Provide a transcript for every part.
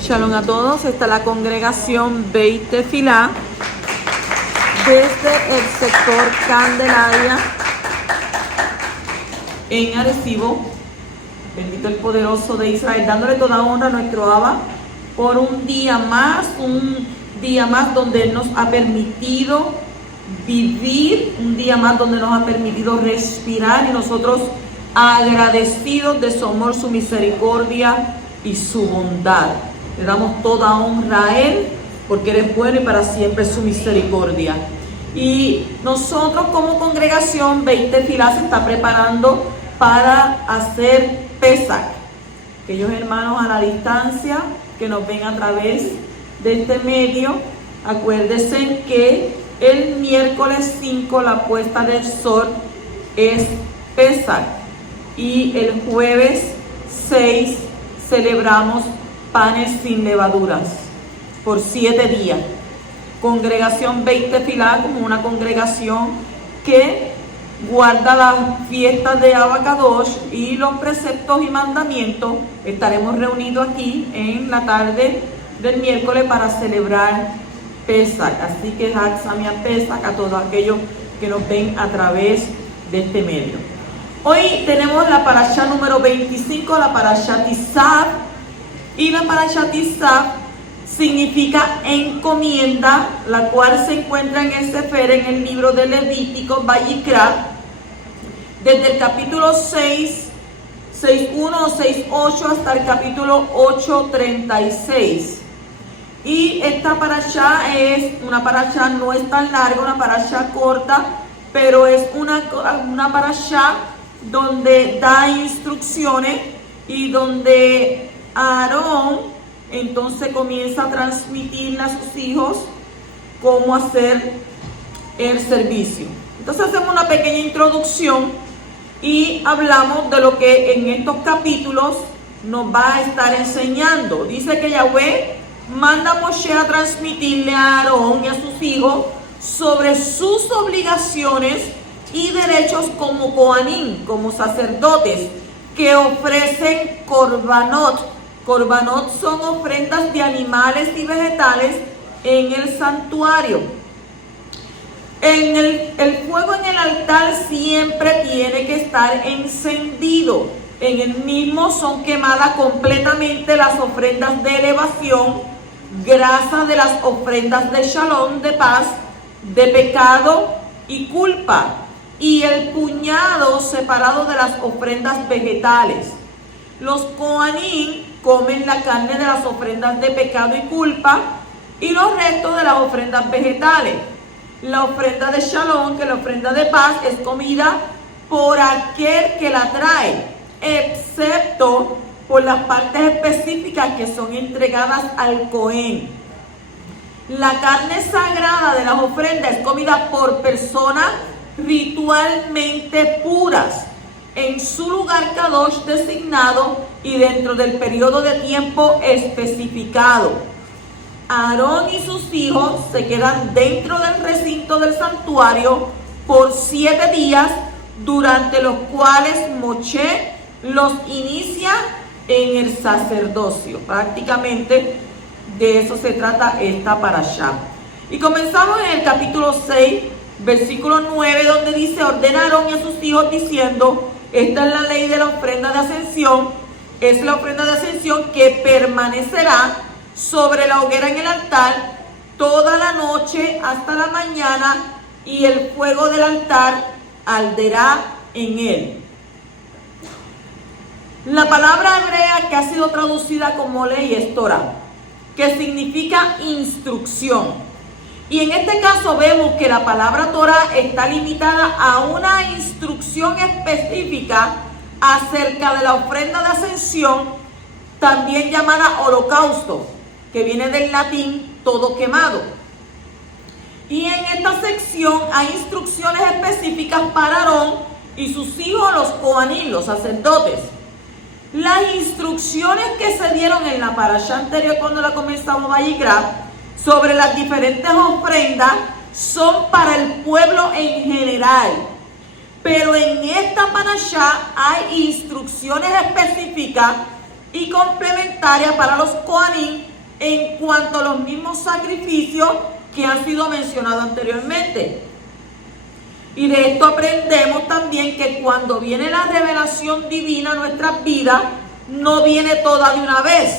Shalom a todos, está la congregación Beit Tefilá desde el sector Candelaria en Arecibo. Bendito el poderoso de Israel, dándole toda honra a nuestro Abba por un día más donde Él nos ha permitido vivir, un día más donde nos ha permitido respirar, y nosotros agradecidos de su amor, su misericordia y su bondad. Le damos toda honra a Él porque Él es bueno y para siempre su misericordia. Y nosotros como congregación Beit Tefilá se está preparando para hacer Pesach. Aquellos hermanos a la distancia que nos ven a través de este medio, acuérdense que el miércoles 5 la puesta del sol es Pesach y el jueves 6 celebramos panes sin levaduras por 7 días. Congregación Beit Tefilá como una congregación que guarda las fiestas de Abba Kadosh y los preceptos y mandamientos. Estaremos reunidos aquí en la tarde del miércoles para celebrar Pesach. Así que Hag Samia Pesach a todos aquellos que nos ven a través de este medio. Hoy tenemos la parashá número 25, la parashá Tisab. Y la parashá Tisab significa encomienda, la cual se encuentra en el Sefer, en el libro de Levítico, Vayikra, desde el capítulo 6.1 o 6.8 hasta el capítulo 8.36. Y esta parashá es una parashá, no es tan larga, una parashá corta, pero es una parashá donde da instrucciones y donde Aarón entonces comienza a transmitirle a sus hijos cómo hacer el servicio. Entonces hacemos una pequeña introducción y hablamos de lo que en estos capítulos nos va a estar enseñando. Dice que Yahweh manda a Moshe a transmitirle a Aarón y a sus hijos sobre sus obligaciones y derechos como Kohanim, como sacerdotes, que ofrecen korbanot. Korbanot son ofrendas de animales y vegetales en el santuario. El fuego en el altar siempre tiene que estar encendido. En el mismo son quemadas completamente las ofrendas de elevación, grasa de las ofrendas de shalom, de paz, de pecado y culpa, y el puñado separado de las ofrendas vegetales. Los Kohanim comen la carne de las ofrendas de pecado y culpa y los restos de las ofrendas vegetales. La ofrenda de shalom, que la ofrenda de paz, es comida por aquel que la trae, excepto por las partes específicas que son entregadas al Cohen. La carne sagrada de las ofrendas es comida por personas ritualmente puras, en su lugar Kadosh designado y dentro del periodo de tiempo especificado. Aarón y sus hijos se quedan dentro del recinto del santuario por 7 días, durante los cuales Moshe los inicia en el sacerdocio. Prácticamente de eso se trata esta parashá. Y comenzamos en el capítulo 6, versículo 9, donde dice: ordena a Aarón y a sus hijos diciendo, esta es la ley de la ofrenda de ascensión, es la ofrenda de ascensión que permanecerá sobre la hoguera en el altar toda la noche hasta la mañana, y el fuego del altar arderá en él. La palabra hebrea que ha sido traducida como ley es Torah, que significa instrucción. Y en este caso vemos que la palabra Torah está limitada a una instrucción específica acerca de la ofrenda de ascensión, también llamada holocausto, que viene del latín todo quemado. Y en esta sección hay instrucciones específicas para Aarón y sus hijos, los Kohanim, los sacerdotes. Las instrucciones que se dieron en la parashá anterior, cuando la comenzamos Vayikra, sobre las diferentes ofrendas, son para el pueblo en general. Pero en esta parashá parashá hay instrucciones específicas y complementarias para los Kohanim en cuanto a los mismos sacrificios que han sido mencionados anteriormente. Y de esto aprendemos también que cuando viene la revelación divina a nuestras vidas, no viene toda de una vez.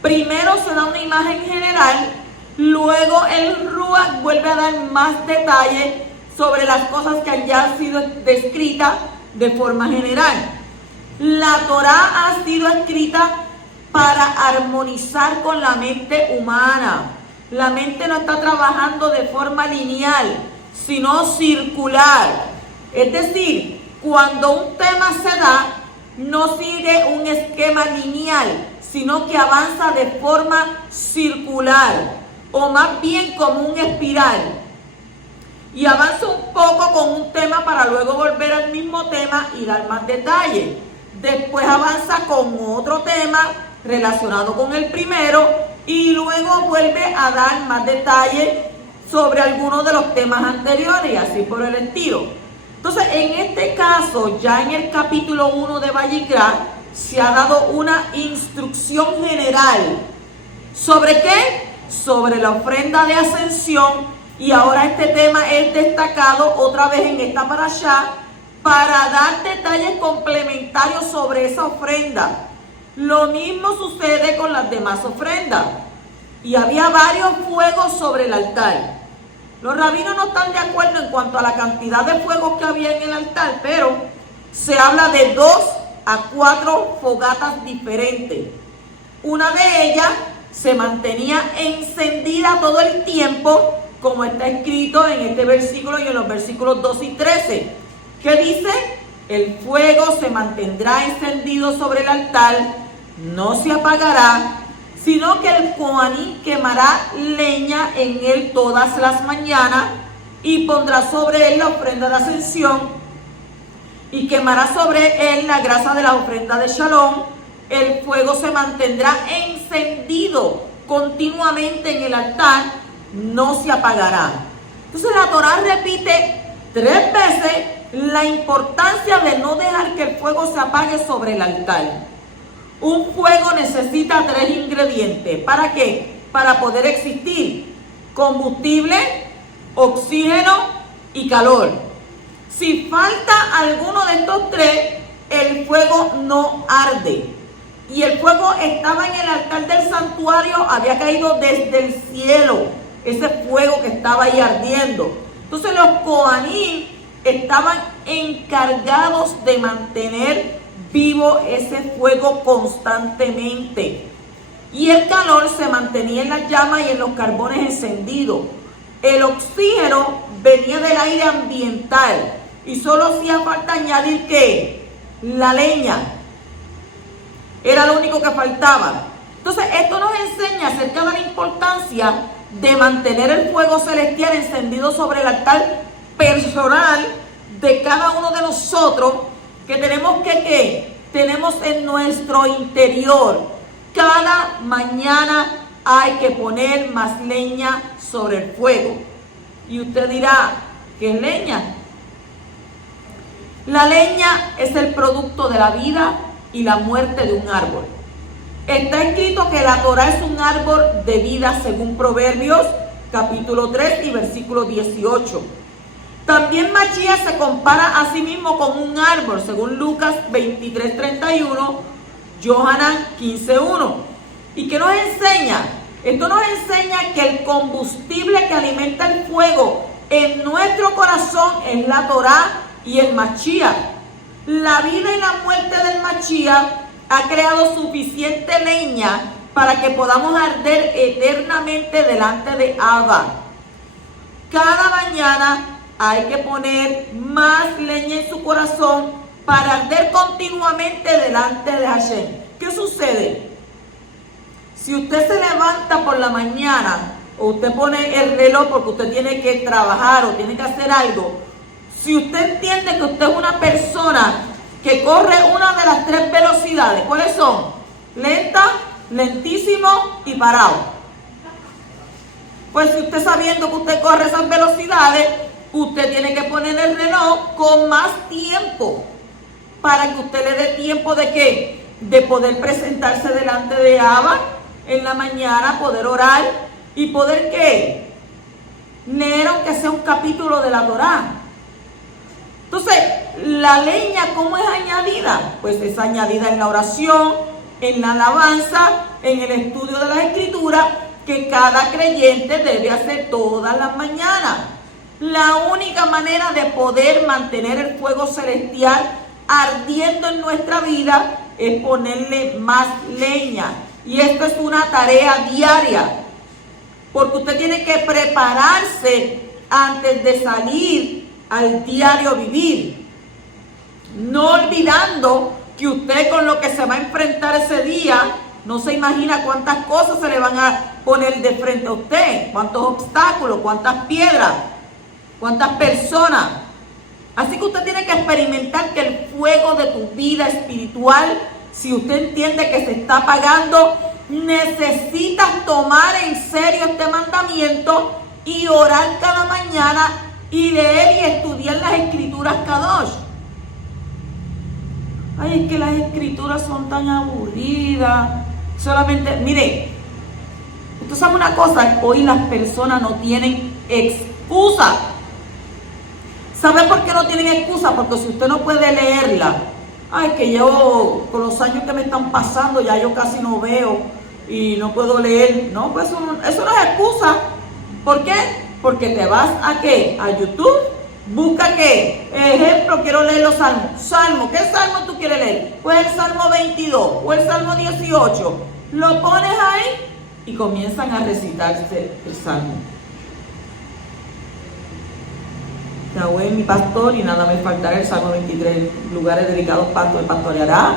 Primero se da una imagen general, luego el Ruach vuelve a dar más detalles sobre las cosas que han ya sido descritas de forma general. La Torá ha sido escrita para armonizar con la mente humana. La mente no está trabajando de forma lineal, sino circular. Es decir, cuando un tema se da, no sigue un esquema lineal, sino que avanza de forma circular, o más bien como un espiral. Y avanza un poco con un tema para luego volver al mismo tema y dar más detalles. Después avanza con otro tema relacionado con el primero y luego vuelve a dar más detalles sobre algunos de los temas anteriores y así por el estilo. Entonces, en este caso, ya en el capítulo 1 de Vayikra, se ha dado una instrucción general. ¿Sobre qué? Sobre la ofrenda de ascensión. Y ahora este tema es destacado otra vez en esta parashá para dar detalles complementarios sobre esa ofrenda. Lo mismo sucede con las demás ofrendas. Y había varios fuegos sobre el altar. Los rabinos no están de acuerdo en cuanto a la cantidad de fuegos que había en el altar, pero se habla de 2 a 4 fogatas diferentes. Una de ellas se mantenía encendida todo el tiempo, como está escrito en este versículo y en los versículos 2 y 13, que dice: el fuego se mantendrá encendido sobre el altar, no se apagará, sino que el Kohaní quemará leña en él todas las mañanas y pondrá sobre él la ofrenda de ascensión y quemará sobre él la grasa de la ofrenda de Shalom. El fuego se mantendrá encendido continuamente en el altar, no se apagará. Entonces la Torá repite 3 veces la importancia de no dejar que el fuego se apague sobre el altar. Un fuego necesita 3 ingredientes. ¿Para qué? Para poder existir: combustible, oxígeno y calor. Si falta alguno de estos 3, el fuego no arde. Y el fuego estaba en el altar del santuario, había caído desde el cielo, ese fuego que estaba ahí ardiendo. Entonces los Kohanim estaban encargados de mantener vivo ese fuego constantemente. Y el calor se mantenía en las llamas y en los carbones encendidos. El oxígeno venía del aire ambiental y solo hacía falta añadir ¿qué? La leña. Era lo único que faltaba. Entonces esto nos enseña acerca de la importancia de mantener el fuego celestial encendido sobre el altar personal de cada uno de nosotros, que tenemos que tenemos en nuestro interior. Cada mañana hay que poner más leña sobre el fuego. Y usted dirá, ¿qué es leña? La leña es el producto de la vida y la muerte de un árbol. Está escrito que la Torá es un árbol de vida según Proverbios capítulo 3 y versículo 18. También Mashiach se compara a sí mismo con un árbol, según Lucas 23:31, Yohanan 15:1. ¿Y qué nos enseña? Esto nos enseña que el combustible que alimenta el fuego en nuestro corazón es la Torá y el Mashiach. La vida y la muerte del Mashiach ha creado suficiente leña para que podamos arder eternamente delante de Abba. Cada mañana hay que poner más leña en su corazón para arder continuamente delante de Hashem. ¿Qué sucede? Si usted se levanta por la mañana o usted pone el reloj porque usted tiene que trabajar o tiene que hacer algo, si usted entiende que usted es una persona que corre una de las 3 velocidades, ¿cuáles son? Lenta, lentísimo y parado. Pues si usted sabiendo que usted corre esas velocidades, usted tiene que poner el reloj con más tiempo. para que usted le dé tiempo de ¿qué? De poder presentarse delante de Abba en la mañana, poder orar y poder ¿qué? Leer aunque sea un capítulo de la Torá. Entonces, la leña, ¿cómo es añadida? Pues es añadida en la oración, en la alabanza, en el estudio de las Escrituras, que cada creyente debe hacer todas las mañanas. La única manera de poder mantener el fuego celestial ardiendo en nuestra vida es ponerle más leña. Y esto es una tarea diaria, porque usted tiene que prepararse antes de salir al diario vivir, no olvidando que usted con lo que se va a enfrentar ese día, no se imagina cuántas cosas se le van a poner de frente a usted, cuántos obstáculos, cuántas piedras, cuántas personas. Así que usted tiene que experimentar que el fuego de tu vida espiritual, si usted entiende que se está apagando, necesitas tomar en serio este mandamiento y orar cada mañana y leer y estudiar las Escrituras Kadosh. Ay, es que las Escrituras son tan aburridas. Solamente, mire, usted sabe una cosa, hoy las personas no tienen excusa. ¿Sabe por qué no tienen excusa? Porque si usted no puede leerla, ay, que yo con los años que me están pasando ya yo casi no veo y no puedo leer. No, pues eso no es excusa. ¿Por qué? Porque te vas a ¿qué? A YouTube, busca ¿qué? Ejemplo, quiero leer los salmos. Salmo, ¿qué salmo tú quieres leer? Pues el Salmo 22 o el Salmo 18. Lo pones ahí y comienzan a recitarse el Salmo. Yahweh es mi pastor y nada me faltará, el Salmo 23, lugares delicados pasto me pastoreará,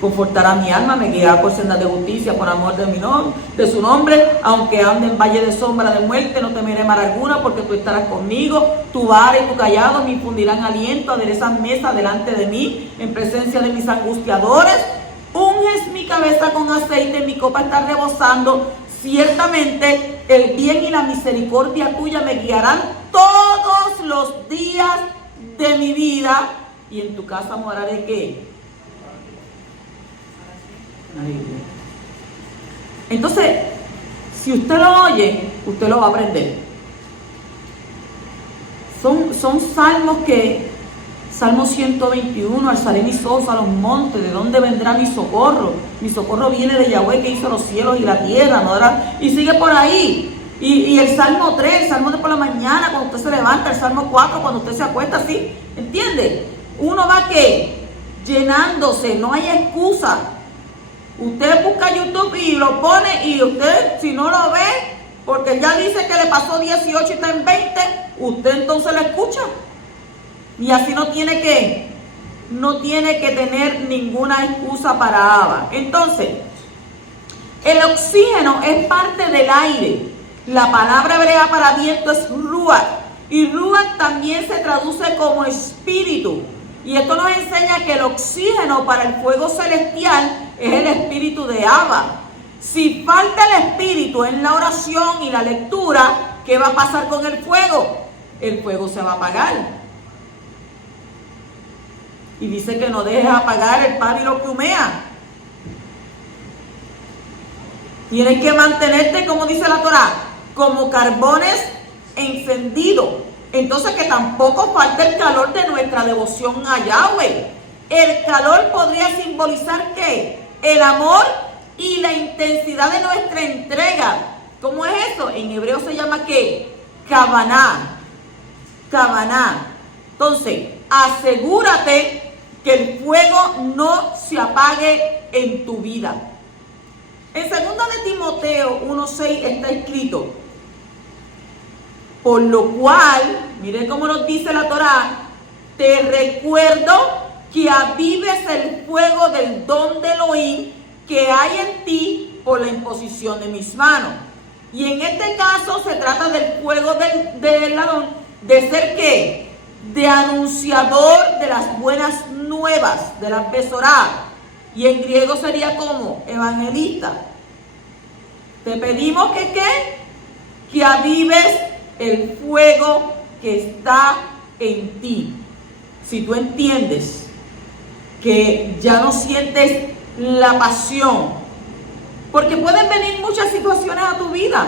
confortará mi alma, me guiará por sendas de justicia, por amor de su nombre, aunque ande en valle de sombra de muerte, no temeré mal alguna, porque tú estarás conmigo, tu vara y tu callado me infundirán aliento, aderezas mesa delante de mí, en presencia de mis angustiadores, unges mi cabeza con aceite, mi copa está rebosando, ciertamente el bien y la misericordia tuya me guiarán todos los días de mi vida, y en tu casa moraré ¿qué? Entonces, si usted lo oye, usted lo va a aprender. Son salmos que, Salmo 121, alzaré mis ojos a los montes, ¿de dónde vendrá mi socorro? Mi socorro viene de Yahweh que hizo los cielos y la tierra, ¿no? Y sigue por ahí. Y el Salmo 3, el Salmo de por la mañana, cuando usted se levanta, el Salmo 4, cuando usted se acuesta, así, ¿entiende? Uno va ¿qué? Llenándose, no hay excusa. Usted busca YouTube y lo pone, y usted, si no lo ve, porque ya dice que le pasó 18 y está en 20, usted entonces lo escucha. Y así no tiene que tener ninguna excusa para Abba. Entonces, el oxígeno es parte del aire. La palabra hebrea para viento es ruach. Y ruach también se traduce como espíritu. Y esto nos enseña que el oxígeno para el fuego celestial es el espíritu de Abba. Si falta el espíritu en la oración y la lectura, ¿qué va a pasar con el fuego? El fuego se va a apagar. Y dice que no dejes apagar el pabilo que humea. Tienes que mantenerte, como dice la Torá, como carbones encendidos. Entonces que tampoco falte el calor de nuestra devoción a Yahweh. El calor podría simbolizar ¿qué? El amor y la intensidad de nuestra entrega. ¿Cómo es eso? En hebreo se llama ¿qué? Kavaná. Kavaná. Entonces, asegúrate que el fuego no se apague en tu vida. En 2 de Timoteo 1:6 está escrito: por lo cual, mire cómo nos dice la Torá, te recuerdo que avives el fuego del don de Elohim que hay en ti por la imposición de mis manos. Y en este caso se trata del fuego del ladrón, de ser ¿qué? De anunciador de las buenas nuevas, de la Besorá. Y en griego sería como evangelista. Te pedimos que ¿qué? Que avives el fuego que está en ti. Si tú entiendes que ya no sientes la pasión, porque pueden venir muchas situaciones a tu vida.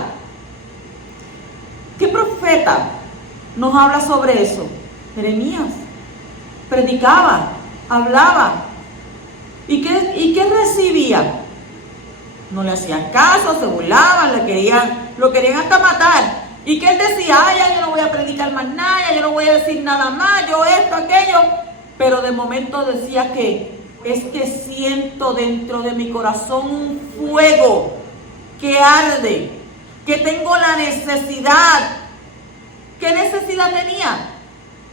¿Qué profeta nos habla sobre eso? Jeremías. Predicaba, hablaba. ¿Y qué recibía? No le hacían caso, se burlaban, lo querían hasta matar. ¿Y que él decía? Ya yo no voy a predicar más nada, ya yo no voy a decir nada más, yo esto, aquello. Pero de momento decía que es que siento dentro de mi corazón un fuego que arde, que tengo la necesidad. ¿Qué necesidad tenía?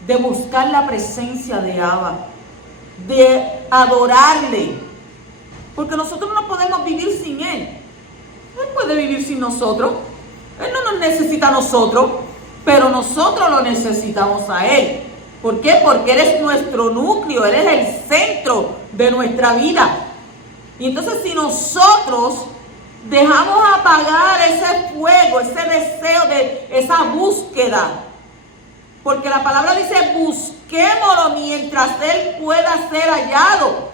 De buscar la presencia de Abba, de adorarle, porque nosotros no podemos vivir sin Él. Él puede vivir sin nosotros. Él no nos necesita a nosotros, pero nosotros lo necesitamos a Él. ¿Por qué? Porque Él es nuestro núcleo, Él es el centro de nuestra vida. Y entonces si nosotros dejamos apagar ese fuego, ese deseo de esa búsqueda, porque la palabra dice busquémoslo mientras Él pueda ser hallado.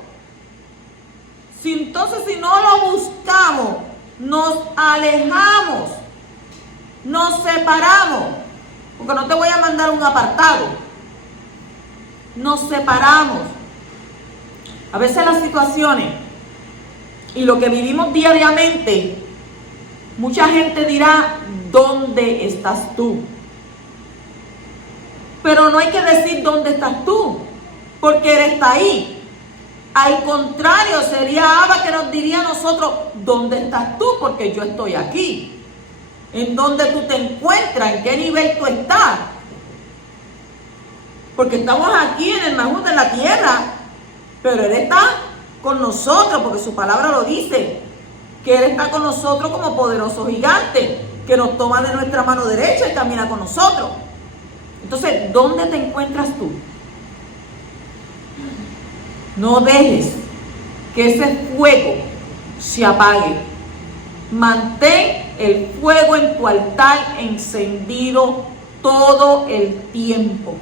Entonces si no lo buscamos, nos alejamos, nos separamos, porque no te voy a mandar un apartado, nos separamos. A veces las situaciones y lo que vivimos diariamente, mucha gente dirá, ¿dónde estás tú? Pero no hay que decir dónde estás tú, porque Él está ahí. Al contrario, sería Abba que nos diría a nosotros, ¿dónde estás tú? Porque yo estoy aquí. ¿En dónde tú te encuentras? ¿En qué nivel tú estás? Porque estamos aquí en el Mahú de la tierra, pero Él está con nosotros, porque su palabra lo dice, que Él está con nosotros como poderoso gigante, que nos toma de nuestra mano derecha y camina con nosotros. Entonces, ¿dónde te encuentras tú? No dejes que ese fuego se apague. Mantén el fuego en tu altar encendido todo el tiempo.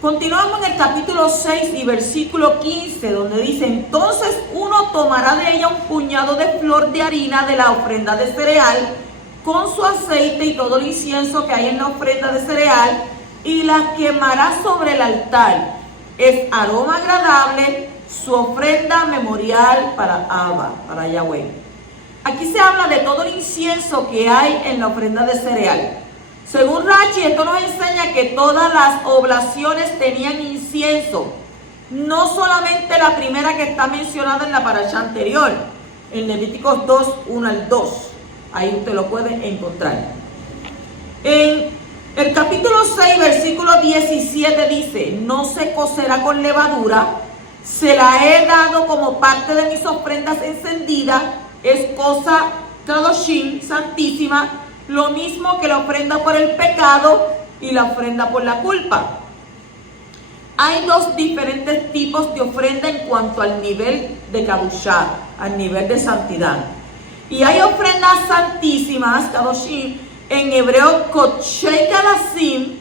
Continuamos en el capítulo 6 y versículo 15, donde dice: entonces uno tomará de ella un puñado de flor de harina de la ofrenda de cereal, con su aceite y todo el incienso que hay en la ofrenda de cereal, y la quemará sobre el altar. Es aroma agradable, su ofrenda memorial para Abba, para Yahweh. Aquí se habla de todo el incienso que hay en la ofrenda de cereal. Según Rashi, esto nos enseña que todas las oblaciones tenían incienso. No solamente la primera que está mencionada en la parasha anterior, en Levíticos 2, 1 al 2. Ahí usted lo puede encontrar. En el capítulo 6, versículo 17 dice: no se cocerá con levadura, se la he dado como parte de mis ofrendas encendidas, es cosa kadoshim, santísima, lo mismo que la ofrenda por el pecado y la ofrenda por la culpa. Hay dos diferentes tipos de ofrenda en cuanto al nivel de kadushá, al nivel de santidad. Y hay ofrendas santísimas, kadoshim, en hebreo kochei kadasim,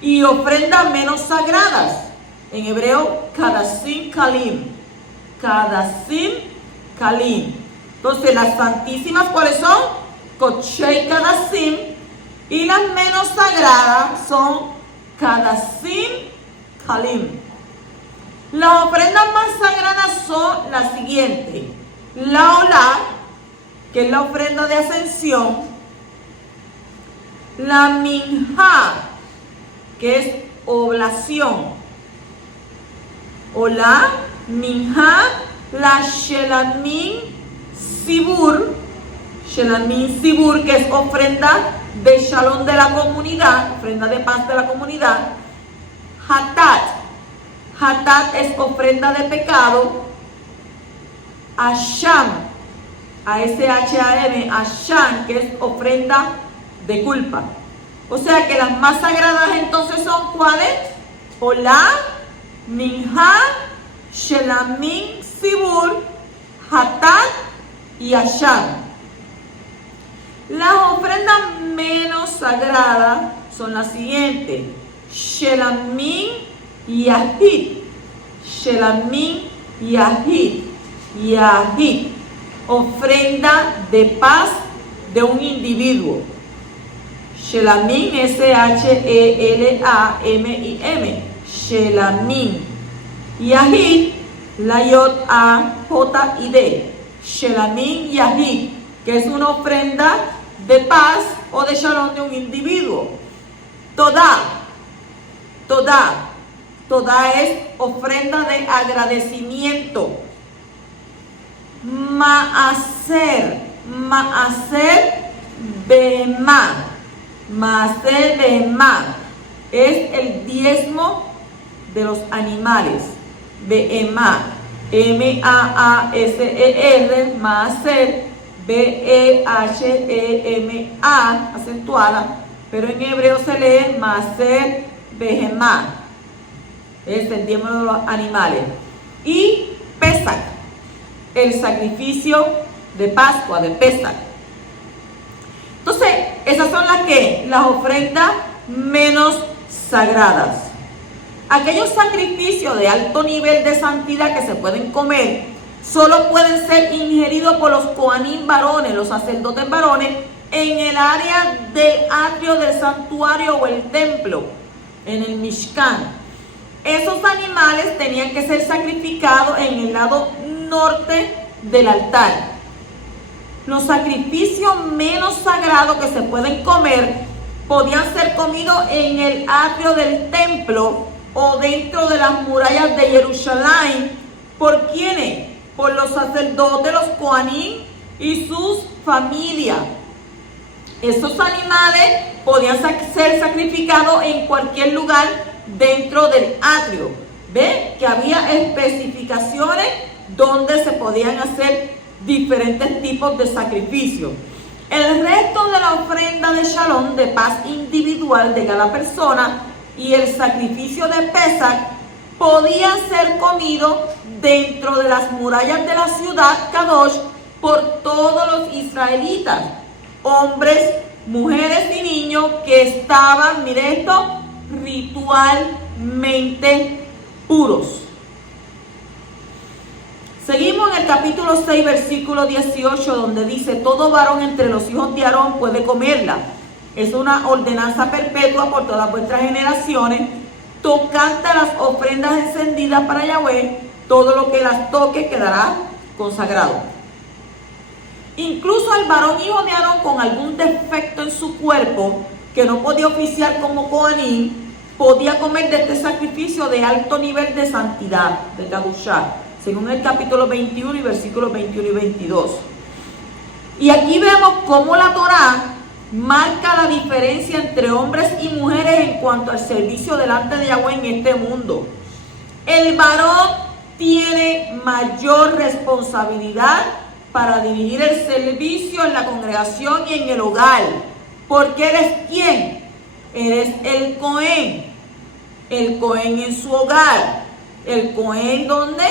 y ofrendas menos sagradas, en hebreo kadasim kalim. Kadasim kalim. Entonces las santísimas, ¿cuáles son? Kochei kadasim, y las menos sagradas son kadasim kalim. Las ofrendas más sagradas son las siguientes: la olá, que es la ofrenda de ascensión; la minjá, que es oblación; olá, minjá, la shelamim sibur, que es ofrenda de shalom de la comunidad, ofrenda de paz de la comunidad; hatat es ofrenda de pecado; asham, asham, asham, que es ofrenda de culpa. O sea que las más sagradas entonces son ¿cuáles? Olá, minjá, shelamim sibur, hatat y asham. Las ofrendas menos sagradas son las siguientes: shelamim y ahit. Shelamim Yahid. Yahid, ofrenda de paz de un individuo. Shelamim, S-H-E-L-A-M-I-M. Shelamim. Yahid, la Yod-A-J-I-D. Shelamim Yahid, que es una ofrenda de paz o de shalom de un individuo. Todá es ofrenda de agradecimiento. Maaser behemá. Maaser behemá es el diezmo de los animales. Behemá, M-A-A-S-E-R, Maaser, B-E-H-E-M-A, acentuada, pero en hebreo se lee Maaser behemá. Es el diezmo de los animales. Y Pesach, el sacrificio de Pascua, de Pesach. Entonces, esas son las ofrendas menos sagradas. Aquellos sacrificios de alto nivel de santidad que se pueden comer, solo pueden ser ingeridos por los Kohanim varones, los sacerdotes varones, en el área del atrio del santuario o el templo, en el Mishkan. Esos animales tenían que ser sacrificados en el lado norte del altar. Los sacrificios menos sagrados que se pueden comer podían ser comidos en el atrio del templo o dentro de las murallas de Jerusalén. ¿Por quiénes? Por los sacerdotes, los Kohanim y sus familias. Esos animales podían ser sacrificados en cualquier lugar dentro del atrio. ¿Ve? Que había especificaciones donde se podían hacer diferentes tipos de sacrificios. El resto de la ofrenda de Shalom, de paz individual de cada persona, y el sacrificio de Pesach podían ser comidos dentro de las murallas de la ciudad Kadosh por todos los israelitas, hombres, mujeres y niños que estaban, mire esto, ritualmente puros. Seguimos en el capítulo 6, versículo 18, donde dice: todo varón entre los hijos de Aarón puede comerla. Es una ordenanza perpetua por todas vuestras generaciones, tocante a las ofrendas encendidas para Yahweh. Todo lo que las toque quedará consagrado. Incluso el varón hijo de Aarón con algún defecto en su cuerpo, que no podía oficiar como Kohanim, podía comer de este sacrificio de alto nivel de santidad, de Kadushá, según el capítulo 21 y versículos 21 y 22. Y aquí vemos cómo la Torá marca la diferencia entre hombres y mujeres en cuanto al servicio delante de Yahweh en este mundo. El varón tiene mayor responsabilidad para dirigir el servicio en la congregación y en el hogar. Porque ¿eres quién? Eres el Cohen. El Cohen en su hogar. El Cohen donde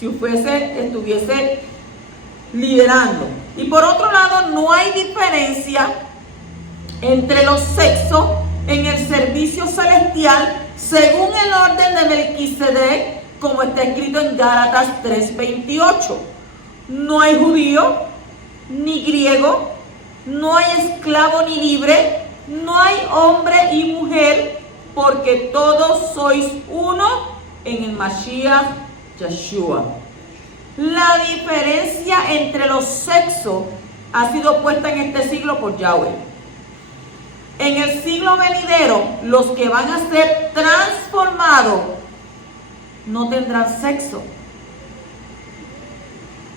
estuviese liderando. Y por otro lado, no hay diferencia entre los sexos en el servicio celestial según el orden de Melquisedec, como está escrito en Gálatas 3:28. No hay judío ni griego, no hay esclavo ni libre, no hay hombre y mujer, porque todos sois uno en el Mashiach Yeshua. La diferencia entre los sexos ha sido puesta en este siglo por Yahweh. En el siglo venidero, los que van a ser transformados no tendrán sexo,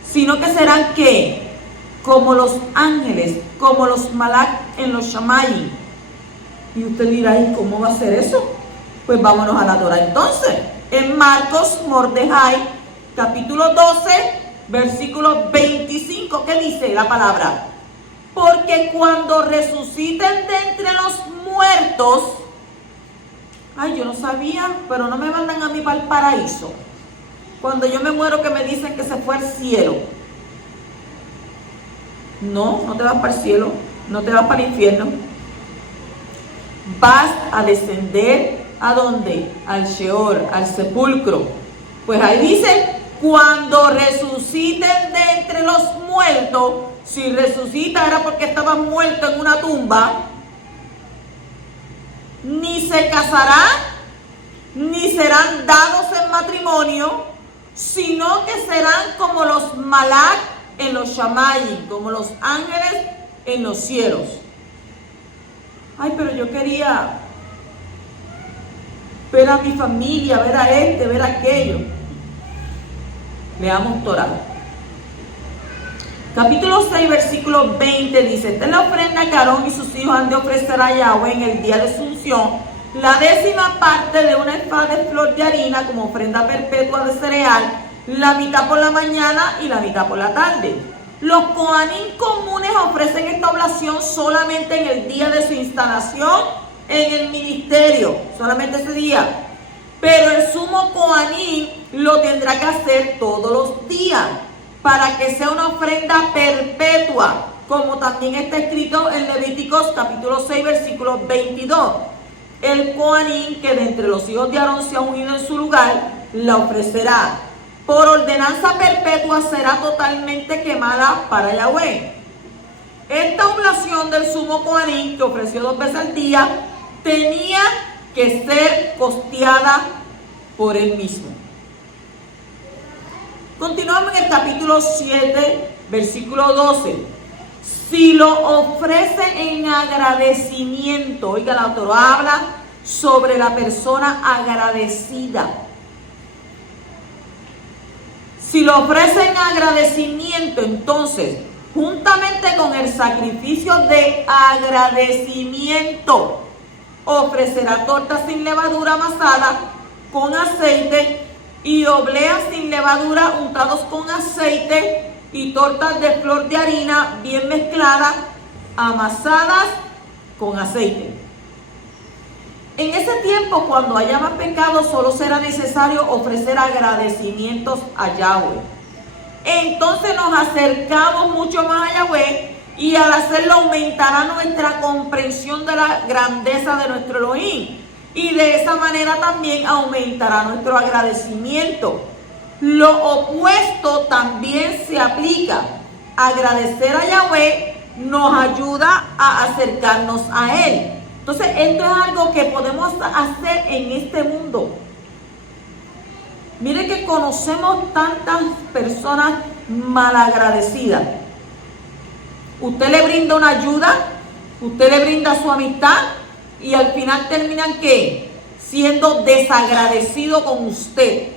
sino que serán ¿qué? Como los ángeles, como los malak en los shamayim. Y usted dirá: ¿y cómo va a ser eso? Pues vámonos a la Torah entonces. En Marcos, Mordejai, capítulo 12, versículo 25, ¿qué dice la palabra? Porque cuando resuciten de entre los muertos, ay, yo no sabía, pero no me mandan a mí para el paraíso. Cuando yo me muero, que me dicen que se fue al cielo. No, no te vas para el cielo, no te vas para el infierno. Vas a descender ¿a dónde? Al Sheol, al sepulcro. Pues ahí dice, cuando resuciten de entre los muertos, si resucita era porque estaban muertos en una tumba, ni se casarán, ni serán dados en matrimonio, sino que serán como los malak en los shamayim, como los ángeles en los cielos. Ay, pero yo quería ver a mi familia, ver a este, ver a aquello. Leamos Torah. Capítulo 6, versículo 20 dice: esta es la ofrenda que Aarón y sus hijos han de ofrecer a Yahweh en el día de Asunción, la 10ª parte de una efa de flor de harina como ofrenda perpetua de cereal, la mitad por la mañana y la mitad por la tarde. Los Kohanim comunes ofrecen esta oblación solamente en el día de su instalación en el ministerio, solamente ese día. Pero el sumo Kohanim lo tendrá que hacer todos los días para que sea una ofrenda perpetua, como también está escrito en Levíticos capítulo 6, versículo 22. El Kohanim que de entre los hijos de Aarón se ha unido en su lugar, la ofrecerá. Por ordenanza perpetua será totalmente quemada para Yahweh. Esta oblación del sumo Kohanim, que ofreció 2 veces al día, tenía que ser costeada por él mismo. Continuamos en el capítulo 7, versículo 12. Si lo ofrece en agradecimiento, oiga, la Torah habla sobre la persona agradecida. Si lo ofrece en agradecimiento, entonces, juntamente con el sacrificio de agradecimiento, ofrecerá tortas sin levadura amasada con aceite y obleas sin levadura untados con aceite y tortas de flor de harina bien mezcladas, amasadas con aceite. En ese tiempo, cuando haya más pecado, solo será necesario ofrecer agradecimientos a Yahweh. Entonces nos acercamos mucho más a Yahweh y al hacerlo aumentará nuestra comprensión de la grandeza de nuestro Elohim. Y de esa manera también aumentará nuestro agradecimiento. Lo opuesto también se aplica. Agradecer a Yahweh nos ayuda a acercarnos a Él. Entonces, esto es algo que podemos hacer en este mundo. Mire que conocemos tantas personas malagradecidas. Usted le brinda una ayuda, usted le brinda su amistad y al final terminan ¿qué? Siendo desagradecidos con usted.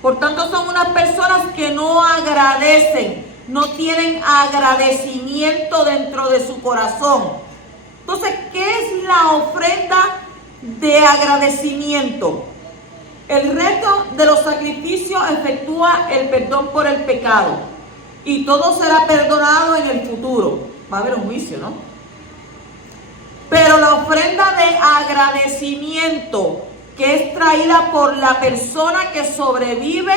Por tanto, son unas personas que no agradecen, no tienen agradecimiento dentro de su corazón. Entonces, ¿qué es la ofrenda de agradecimiento? El resto de los sacrificios efectúa el perdón por el pecado y todo será perdonado en el futuro. Va a haber un juicio, ¿no? Pero la ofrenda de agradecimiento que es traída por la persona que sobrevive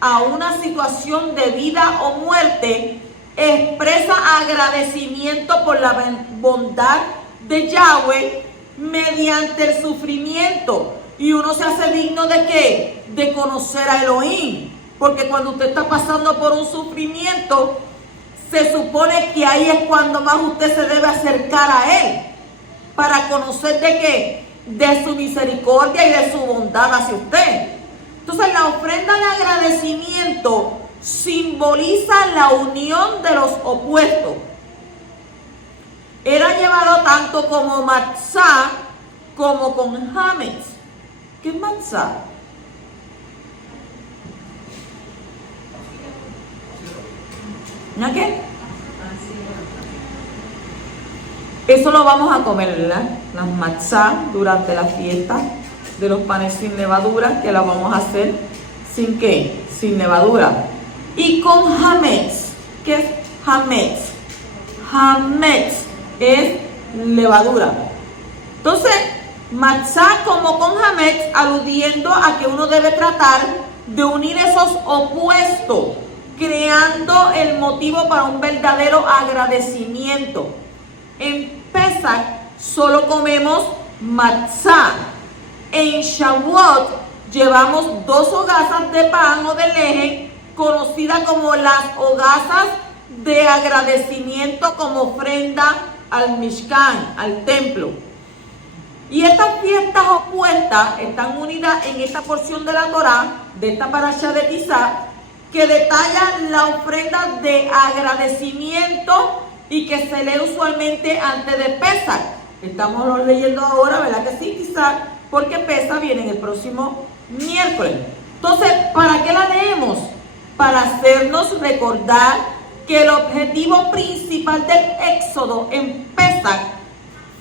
a una situación de vida o muerte expresa agradecimiento por la bondad de Yahweh mediante el sufrimiento. Y uno se hace digno ¿de qué? De conocer a Elohim. Porque cuando usted está pasando por un sufrimiento, se supone que ahí es cuando más usted se debe acercar a Él. Para conocer ¿de qué? De su misericordia y de su bondad hacia usted. Entonces la ofrenda de agradecimiento simboliza la unión de los opuestos. Era llevado tanto como matzá como con hametz. ¿Qué es matzá? ¿No qué? Eso lo vamos a comer, ¿verdad? Las matzá durante la fiesta de los panes sin levadura, que la vamos a hacer sin ¿qué? Sin levadura. Y con hametz. ¿Qué es hametz? Hametz es levadura. Entonces, matzá como con hametz, aludiendo a que uno debe tratar de unir esos opuestos, creando el motivo para un verdadero agradecimiento. En Pesach solo comemos matzá. En Shavuot llevamos 2 hogazas de pan o de leche, conocidas como las hogazas de agradecimiento como ofrenda al Mishkan, al templo. Y estas fiestas opuestas están unidas en esta porción de la Torá, de esta parasha de Tizá, que detalla la ofrenda de agradecimiento y que se lee usualmente antes de Pesach. Estamos leyendo ahora, ¿verdad que sí? Quizás porque Pesach viene el próximo miércoles. Entonces, ¿para qué la leemos? Para hacernos recordar que el objetivo principal del Éxodo en Pesach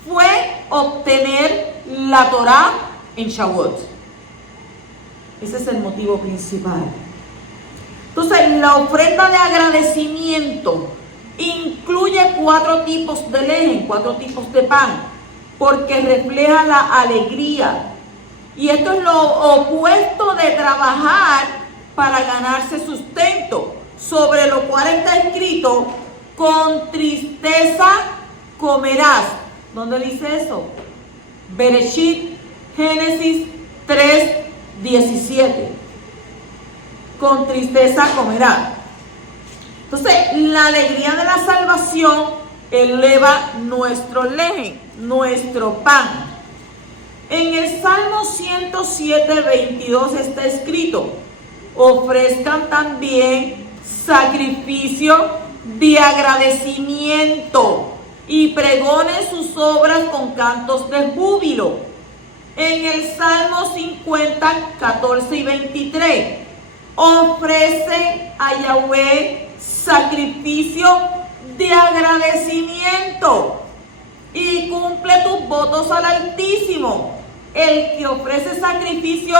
fue obtener la Torá en Shavuot. Ese es el motivo principal. Entonces, la ofrenda de agradecimiento incluye 4 tipos de leche, 4 tipos de pan, porque refleja la alegría. Y esto es lo opuesto de trabajar para ganarse sustento, sobre lo cual está escrito: con tristeza comerás. ¿Dónde dice eso? Bereshit, Génesis 3:17. Con tristeza comerás. Entonces, la alegría de la salvación eleva nuestro leche, nuestro pan. En el Salmo 107:22 está escrito: ofrezcan también sacrificio de agradecimiento y pregonen sus obras con cantos de júbilo. En el Salmo 50:14-23, ofrece a Yahweh sacrificio de agradecimiento y cumple tus votos al Altísimo. El que ofrece sacrificio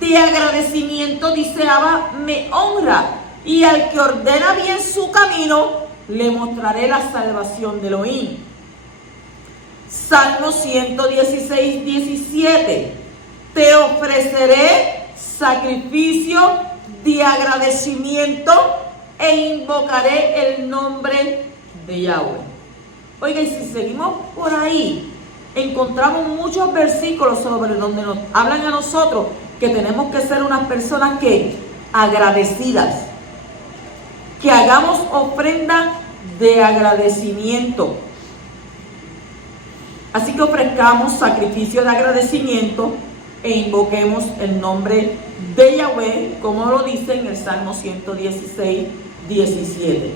de agradecimiento, dice Abba, me honra, y al que ordena bien su camino, le mostraré la salvación de Elohim. Salmo 116:17, te ofreceré sacrificio de agradecimiento e invocaré el nombre de Yahweh. Oiga, y si seguimos por ahí, encontramos muchos versículos sobre donde nos hablan a nosotros que tenemos que ser unas personas que agradecidas, que hagamos ofrenda de agradecimiento. Así que ofrezcamos sacrificio de agradecimiento e invoquemos el nombre de Yahweh, como lo dice en el Salmo 116:17.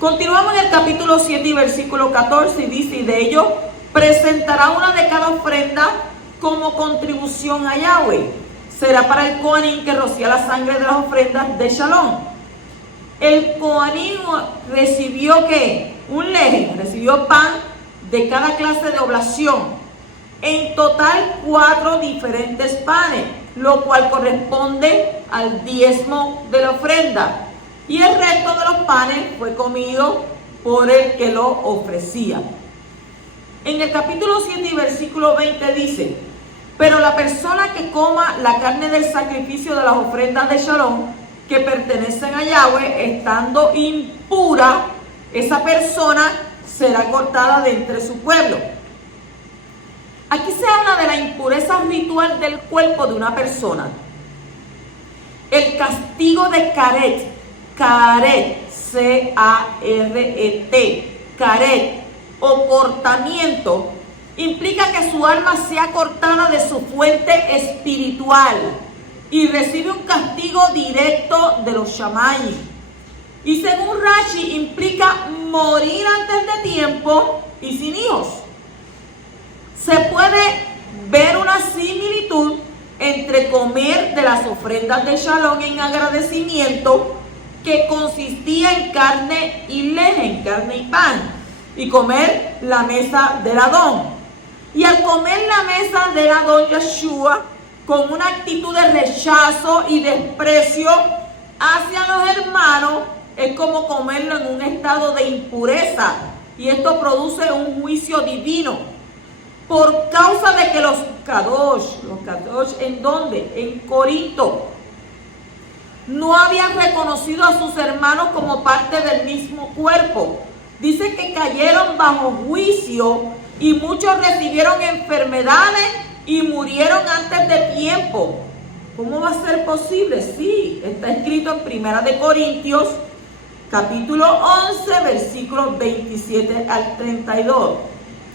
Continuamos en el capítulo 7 y versículo 14, y dice: y de ello presentará una de cada ofrenda como contribución a Yahweh. Será para el Coanín que rocía la sangre de las ofrendas de Shalom. El Coanín recibió ¿qué? Un leje, recibió pan de cada clase de oblación. En total 4 diferentes panes, lo cual corresponde al diezmo de la ofrenda. Y el resto de los panes fue comido por el que lo ofrecía. En el capítulo 7 y versículo 20 dice: pero la persona que coma la carne del sacrificio de las ofrendas de Shalom, que pertenecen a Yahweh, estando impura, esa persona será cortada de entre su pueblo. Aquí se habla de la impureza ritual del cuerpo de una persona. El castigo de Karet, C-A-R-E-T, Karet, o cortamiento, implica que su alma sea cortada de su fuente espiritual y recibe un castigo directo de los Shamayim. Y según Rashi, implica morir antes de tiempo y sin hijos. Se puede ver una similitud entre comer de las ofrendas de Shalom en agradecimiento, que consistía en carne y leche, en carne y pan, y comer la mesa del Adón. Y al comer la mesa del Adón Yeshua con una actitud de rechazo y desprecio hacia los hermanos, es como comerlo en un estado de impureza, y esto produce un juicio divino, por causa de que los Kadosh, ¿en dónde? En Corinto, no habían reconocido a sus hermanos como parte del mismo cuerpo. Dice que cayeron bajo juicio y muchos recibieron enfermedades y murieron antes de tiempo. ¿Cómo va a ser posible? Sí, está escrito en Primera de Corintios, capítulo 11, versículos 27 al 32.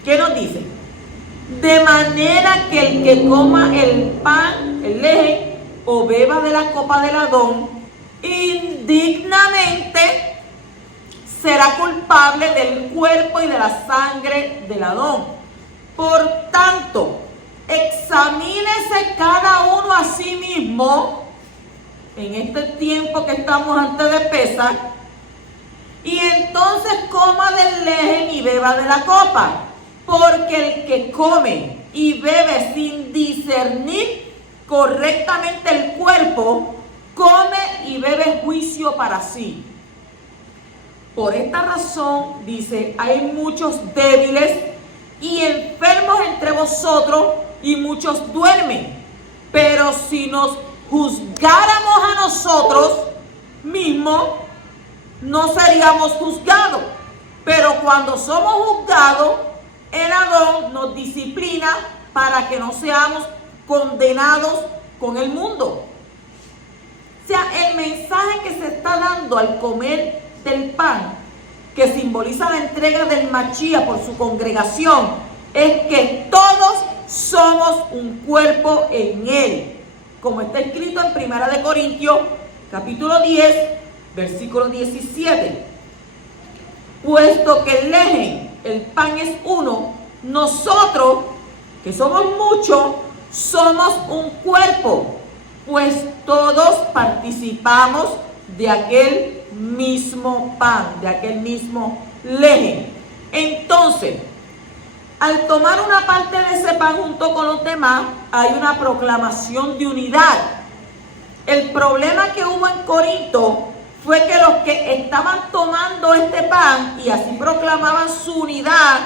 ¿Qué nos dice? De manera que el que coma el pan, el leje, o beba de la copa del Adón, indignamente será culpable del cuerpo y de la sangre del Adón. Por tanto, examínese cada uno a sí mismo en este tiempo que estamos antes de Pesaj, y entonces coma del lejen y beba de la copa, porque el que come y bebe sin discernir correctamente el cuerpo, come y bebe juicio para sí. Por esta razón, dice, hay muchos débiles y enfermos entre vosotros, y muchos duermen. Pero si nos juzgáramos a nosotros mismos, no seríamos juzgados. Pero cuando somos juzgados, el Adón nos disciplina para que no seamos condenados con el mundo. O sea, el mensaje que se está dando al comer del pan, que simboliza la entrega del Mashiach por su congregación, es que todos somos un cuerpo en él, como está escrito en Primera de Corintios, capítulo 10, versículo 17. Puesto que el lejen, el pan es uno, nosotros, que somos muchos, somos un cuerpo, pues todos participamos de aquel mismo pan, de aquel mismo lejen. Entonces, al tomar una parte de ese pan junto con los demás, hay una proclamación de unidad. El problema que hubo en Corinto fue que los que estaban tomando este pan y así proclamaban su unidad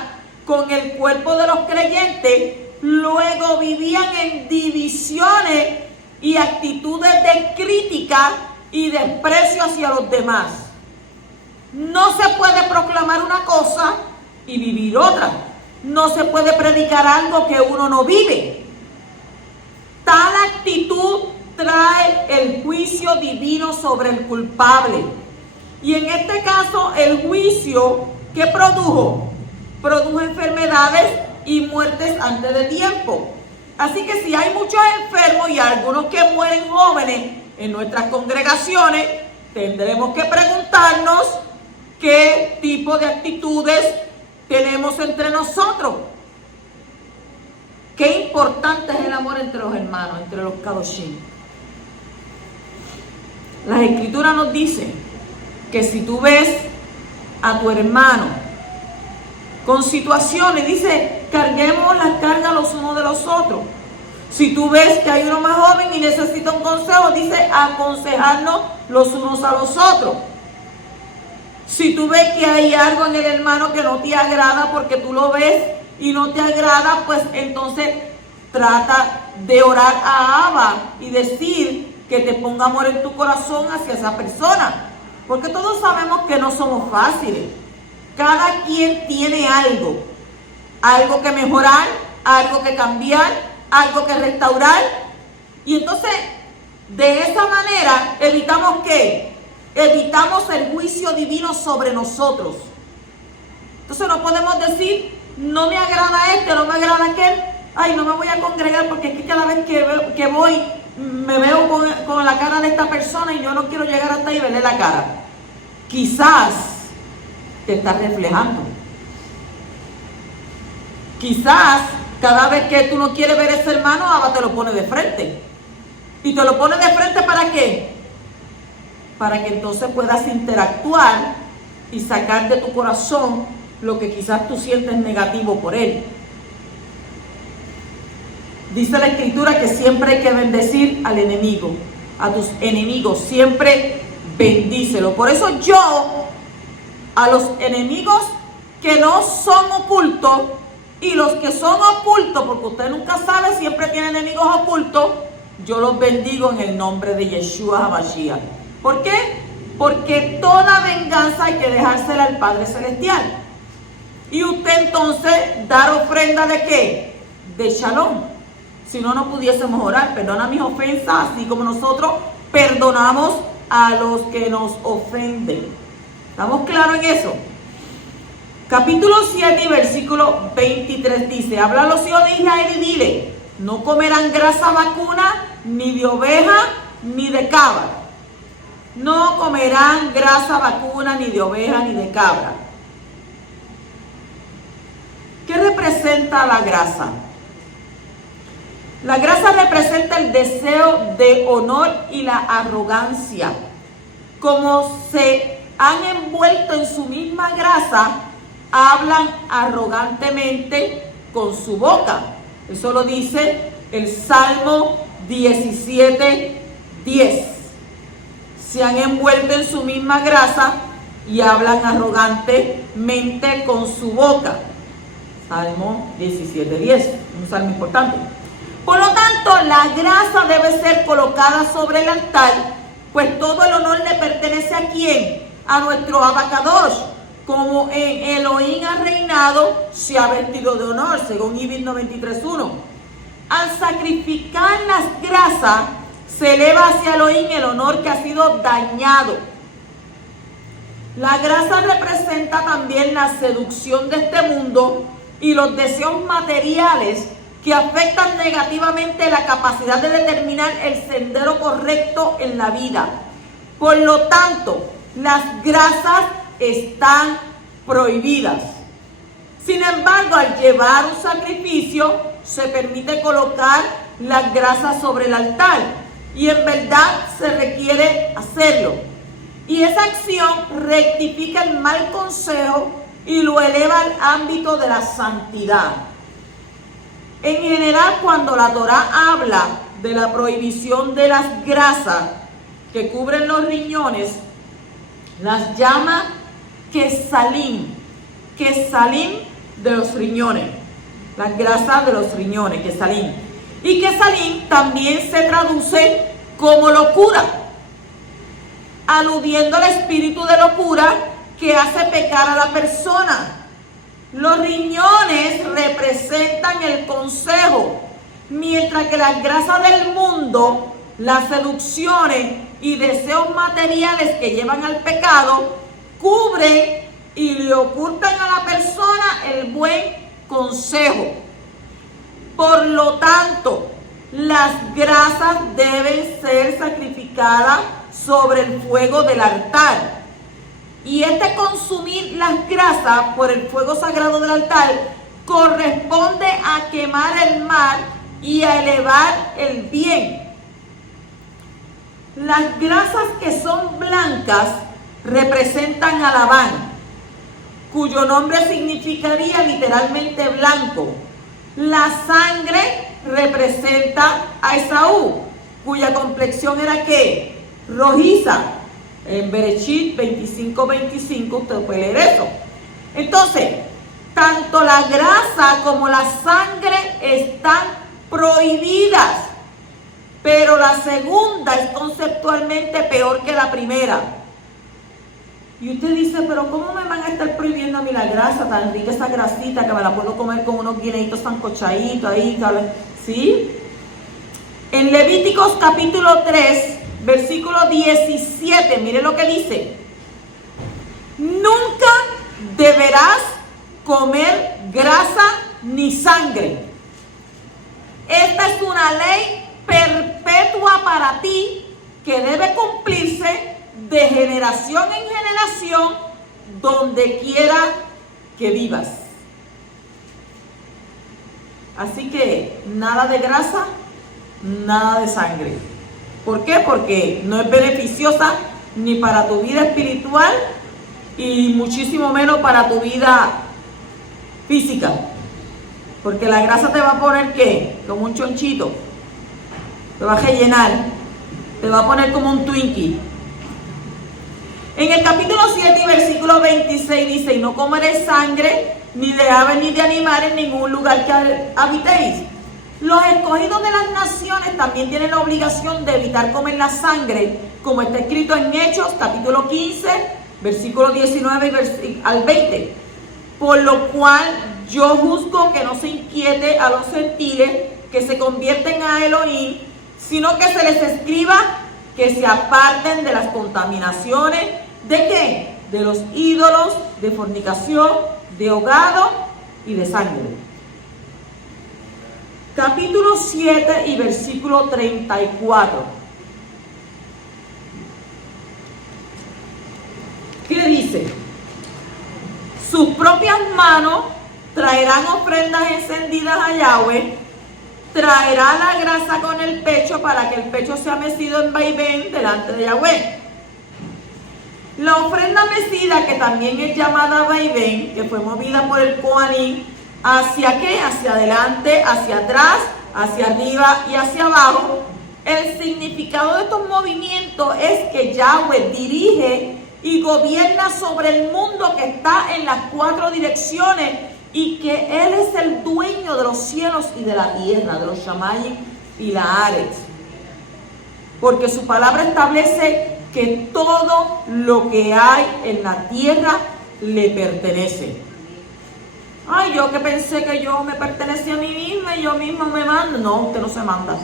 con el cuerpo de los creyentes, luego vivían en divisiones y actitudes de crítica y desprecio hacia los demás. No se puede proclamar una cosa y vivir otra. No se puede predicar algo que uno no vive. Tal actitud trae el juicio divino sobre el culpable. Y en este caso, el juicio que produjo enfermedades y muertes antes de tiempo. Así que si hay muchos enfermos y algunos que mueren jóvenes en nuestras congregaciones, tendremos que preguntarnos qué tipo de actitudes tenemos entre nosotros. Qué importante es el amor entre los hermanos, entre los kadoshim. Las escrituras nos dicen que si tú ves a tu hermano con situaciones, dice, carguemos las cargas los unos de los otros. Si tú ves que hay uno más joven y necesita un consejo, dice, aconsejarnos los unos a los otros. Si tú ves que hay algo en el hermano que no te agrada porque tú lo ves y no te agrada, pues entonces trata de orar a Abba y decir que te ponga amor en tu corazón hacia esa persona. Porque todos sabemos que no somos fáciles. Cada quien tiene algo que mejorar, algo que cambiar, algo que restaurar. Y entonces, de esa manera, evitamos ¿qué? Evitamos el juicio divino sobre nosotros. Entonces no podemos decir, no me agrada este, no me agrada aquel, ay, no me voy a congregar porque es que cada vez que voy me veo con la cara de esta persona y yo no quiero llegar hasta ahí y verle la cara. Quizás te estás reflejando. Quizás cada vez que tú no quieres ver a ese hermano, Abba te lo pone de frente. ¿Y te lo pone de frente para qué? Para que entonces puedas interactuar y sacar de tu corazón lo que quizás tú sientes negativo por él. Dice la escritura que siempre hay que bendecir al enemigo, a tus enemigos, siempre bendícelo. Por eso yo, a los enemigos que no son ocultos y los que son ocultos, porque usted nunca sabe, siempre tiene enemigos ocultos, yo los bendigo en el nombre de Yeshua HaMashiach. ¿Por qué? Porque toda venganza hay que dejársela al Padre Celestial. Y usted entonces dar ofrenda de ¿qué? De Shalom. Si no, no pudiésemos orar. Perdona mis ofensas, así como nosotros perdonamos a los que nos ofenden. ¿Estamos claros en eso? Capítulo 7 y versículo 23 dice: habla a los hijos de Israel y dile: no comerán grasa vacuna, ni de oveja, ni de cabra. No comerán grasa vacuna, ni de oveja, ni de cabra. ¿Qué representa la grasa? La grasa representa el deseo de honor y la arrogancia. Como se han envuelto en su misma grasa, hablan arrogantemente con su boca. Eso lo dice el Salmo 17:10. Se han envuelto en su misma grasa y hablan arrogantemente con su boca. Salmo 17:10, un salmo importante. Por lo tanto, la grasa debe ser colocada sobre el altar, pues todo el honor le pertenece ¿a quién? A nuestro Abacadosh. Como en Elohim ha reinado, se ha vestido de honor, según Ibid 93:1. Al sacrificar las grasas, se eleva hacia Elohim el honor que ha sido dañado. La grasa representa también la seducción de este mundo y los deseos materiales que afectan negativamente la capacidad de determinar el sendero correcto en la vida. Por lo tanto, las grasas están prohibidas. Sin embargo, al llevar un sacrificio, se permite colocar las grasas sobre el altar, y en verdad se requiere hacerlo. Y esa acción rectifica el mal consejo y lo eleva al ámbito de la santidad. En general, cuando la Torá habla de la prohibición de las grasas que cubren los riñones, las llama quesalim de los riñones, las grasas de los riñones, quesalim. Y quesalim también se traduce como locura, aludiendo al espíritu de locura que hace pecar a la persona. Los riñones representan el consejo, mientras que las grasas del mundo, las seducciones y deseos materiales que llevan al pecado, cubren y le ocultan a la persona el buen consejo. Por lo tanto, las grasas deben ser sacrificadas sobre el fuego del altar. Y consumir las grasas por el fuego sagrado del altar corresponde a quemar el mal y a elevar el bien. Las grasas que son blancas representan a Labán, cuyo nombre significaría literalmente blanco. La sangre representa a Esaú, cuya complexión era ¿qué? Rojiza. En Bereshit 25:25 usted puede leer eso. Entonces, tanto la grasa como la sangre están prohibidas, pero la segunda es conceptualmente peor que la primera. Y usted dice, pero ¿cómo me van a estar prohibiendo a mí la grasa tan rica, esa grasita que me la puedo comer con unos guineitos sancochaditos ahí, ¿sabes? ¿Sí? En Levíticos capítulo 3, versículo 17, mire lo que dice: nunca deberás comer grasa ni sangre. Esta es una ley perpetua para ti que debe cumplirse de generación en generación, donde quiera que vivas. Así que nada de grasa, nada de sangre. ¿Por qué? Porque no es beneficiosa ni para tu vida espiritual y muchísimo menos para tu vida física. Porque la grasa te va a poner ¿qué? Como un chonchito. Te va a rellenar. Te va a poner como un Twinkie. En el capítulo 7 y versículo 26 dice: y no comeréis sangre, ni de aves ni de animales en ningún lugar que habitéis. Los escogidos de las naciones también tienen la obligación de evitar comer la sangre, como está escrito en Hechos, capítulo 15, versículo 19 al 20. Por lo cual yo juzgo que no se inquiete a los gentiles que se convierten a Elohim, sino que se les escriba que se aparten de las contaminaciones, ¿de qué? De los ídolos, de fornicación, de ahogado y de sangre. Capítulo 7 y versículo 34. ¿Qué dice? Sus propias manos traerán ofrendas encendidas a Yahweh, traerá la grasa con el pecho para que el pecho sea mecido en vaivén delante de Yahweh. La ofrenda mecida, que también es llamada vaivén, que fue movida por el Coanín, ¿hacia qué? Hacia adelante, hacia atrás, hacia arriba y hacia abajo. El significado de estos movimientos es que Yahweh dirige y gobierna sobre el mundo que está en las 4 direcciones y que Él es el dueño de los cielos y de la tierra, de los Shamayim y la Aretz. Porque su palabra establece que todo lo que hay en la tierra le pertenece. Ay, yo que pensé que yo me pertenecía a mí misma y yo misma me mando. No, usted no se manda.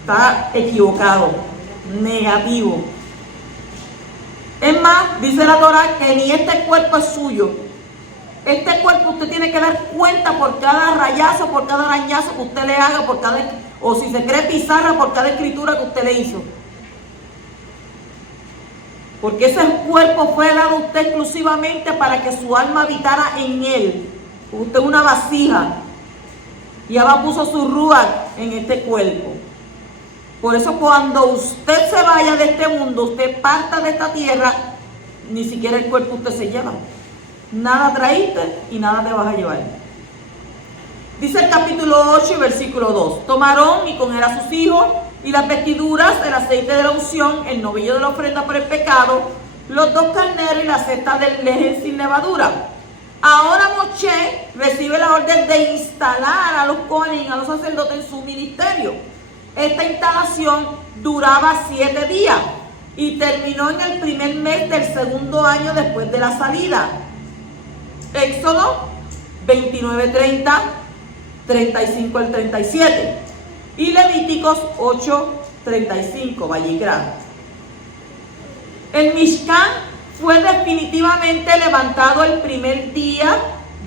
Está equivocado, negativo. Es más, dice la Torah que ni este cuerpo es suyo. Este cuerpo usted tiene que dar cuenta por cada rayazo, por cada arañazo que usted le haga, por cada, o si se cree pizarra, por cada escritura que usted le hizo. Porque ese cuerpo fue dado a usted exclusivamente para que su alma habitara en él. Usted es una vasija. Y Abba puso su ruach en este cuerpo. Por eso cuando usted se vaya de este mundo, usted parta de esta tierra, ni siquiera el cuerpo usted se lleva. Nada traíste y nada te vas a llevar. Dice el capítulo 8 y versículo 2. Tomaron y con él a sus hijos y las vestiduras, el aceite de la unción, el novillo de la ofrenda por el pecado, los 2 carneros y la cesta del lejen sin levadura. Ahora Moshe recibe la orden de instalar a los Kohanim, a los sacerdotes en su ministerio. Esta instalación duraba 7 días y terminó en el primer mes del segundo año después de la salida. Éxodo 29:30, 35 al 37 y Levíticos 8:35, Vallicrán. El Mishkan fue definitivamente levantado el primer día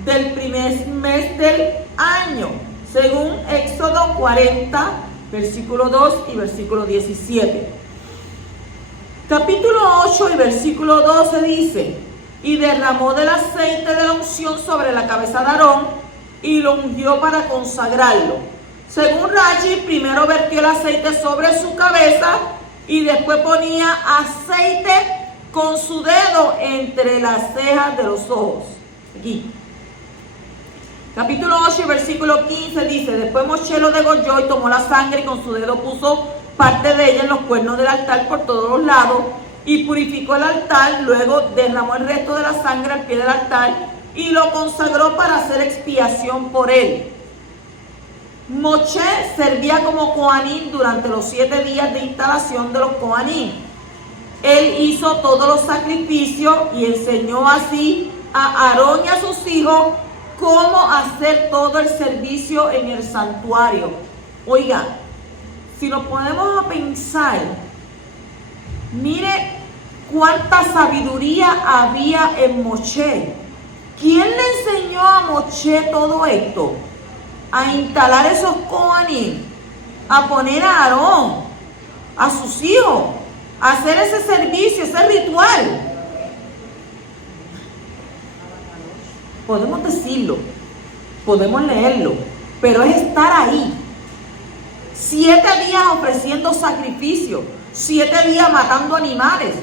del primer mes del año, según Éxodo 40, versículo 2 y versículo 17. Capítulo 8 y versículo 12 dice: y derramó del aceite de la unción sobre la cabeza de Aarón y lo ungió para consagrarlo. Según Rashi, primero vertió el aceite sobre su cabeza y después ponía aceite con su dedo entre las cejas de los ojos. Aquí. Capítulo 8, versículo 15 dice: después Moshe lo degolló y tomó la sangre y con su dedo puso parte de ella en los cuernos del altar por todos los lados y purificó el altar. Luego derramó el resto de la sangre al pie del altar y lo consagró para hacer expiación por él. Moshe servía como Cohanim durante los 7 días de instalación de los Cohanim. Él hizo todos los sacrificios y enseñó así a Aarón y a sus hijos cómo hacer todo el servicio en el santuario. Oiga, si nos ponemos a pensar, mire cuánta sabiduría había en Moshe. ¿Quién le enseñó a Moshe todo esto? A instalar esos Kohanim, a poner a Aarón, a sus hijos, a hacer ese servicio, ese ritual. Podemos decirlo, podemos leerlo, pero es estar ahí. 7 días ofreciendo sacrificios, 7 días matando animales.